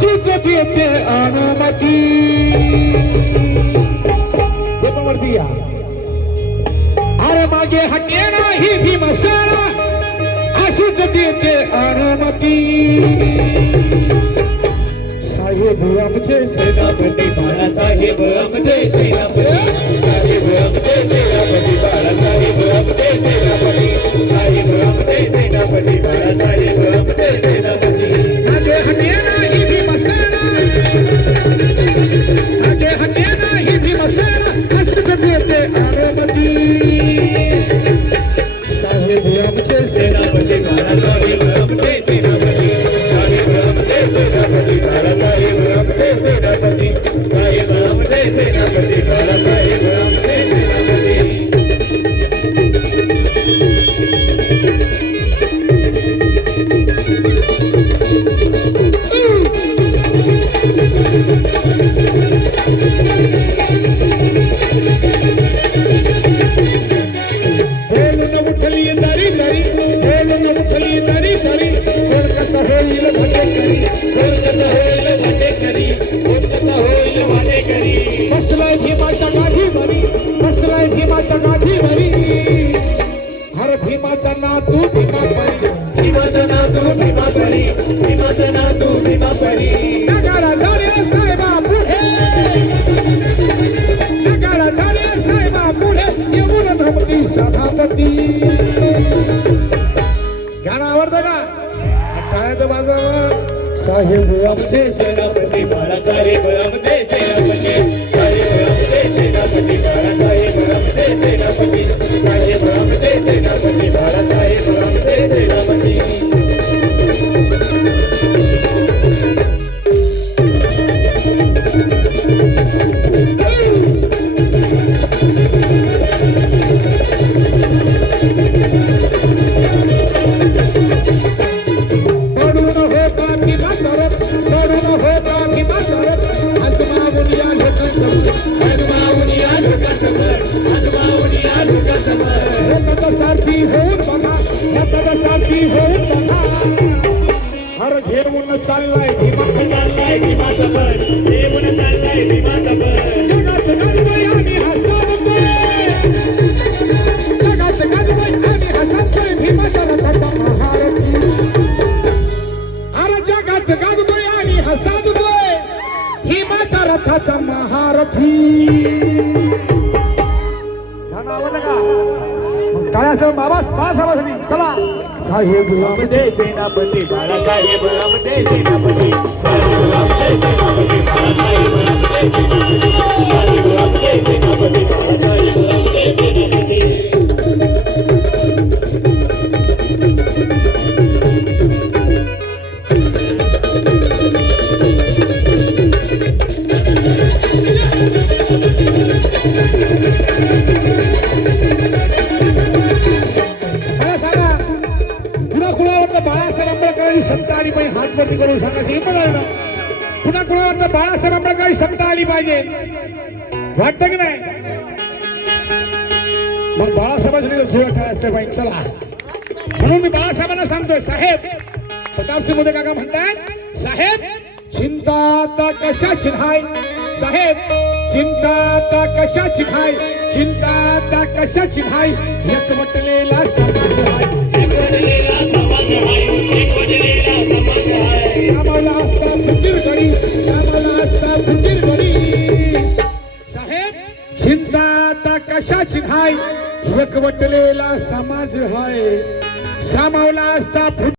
अशीच देते अनुमती हे पण वरती या अरे मागे हटे नाही भीमसेना अशीच देते अनुमती साहेब आमचे सेनापती बाळासाहेब आमचे सेनापती. तरी तरी बोलून उठली तरी तरी कोण कसं होईल भाटेकरी कोण कसं होईल भाटेकरी कोण कसं होईल भाटेकरी बसलाय भीमाच्या गाठी भरी बसलाय भीमाच्या गाठी भरी हर भीमाचा नातू भीमा परी. भीमाचा नातू गाणं आवडतं का टाळ्याचं वाजवावं साहेब आमचे सेनापती बाळासाहेब आमचे सेनापती. सारखी होऊन बघा. होतात सारखी होऊन बघा. हर घेऊन चाललाय भीमा चाललाय भीमा समर घेऊन चाललाय भीमा समर जगात गणपती आम्ही हसवतोय. जगात आम्ही महारथी. अरे जगात गाजतोय आणि हसाजतोय हिमाच्या रथाचा महारथी. आवडलं का? मग काय असं बाबा बाळासाहेबांसाठी चला. साहेब आमचे सेनापती बाळासाहेब आमचे साहेब आमचे सेनापती आली करून सांगा हे पण पुन्हा कुणा वाटतं बाळासाहेबांना काही क्षमता आली पाहिजे? वाटतं की नाही? मग बाळासाहेबांसाठी झोळ ठरायचं पाहिजे चला. म्हणून मी बाळासाहेबांना सांगतोय साहेब प्रतापसिंग मोदे काका म्हणतात साहेब चिंता आता कशाची नाही साहेब चिंता आता कशाची नाही चिंता आता कशाची नाही एकवटलेला म्हटलेला कशाची नाही एकवटलेला समाज आहे सामावला असता फुट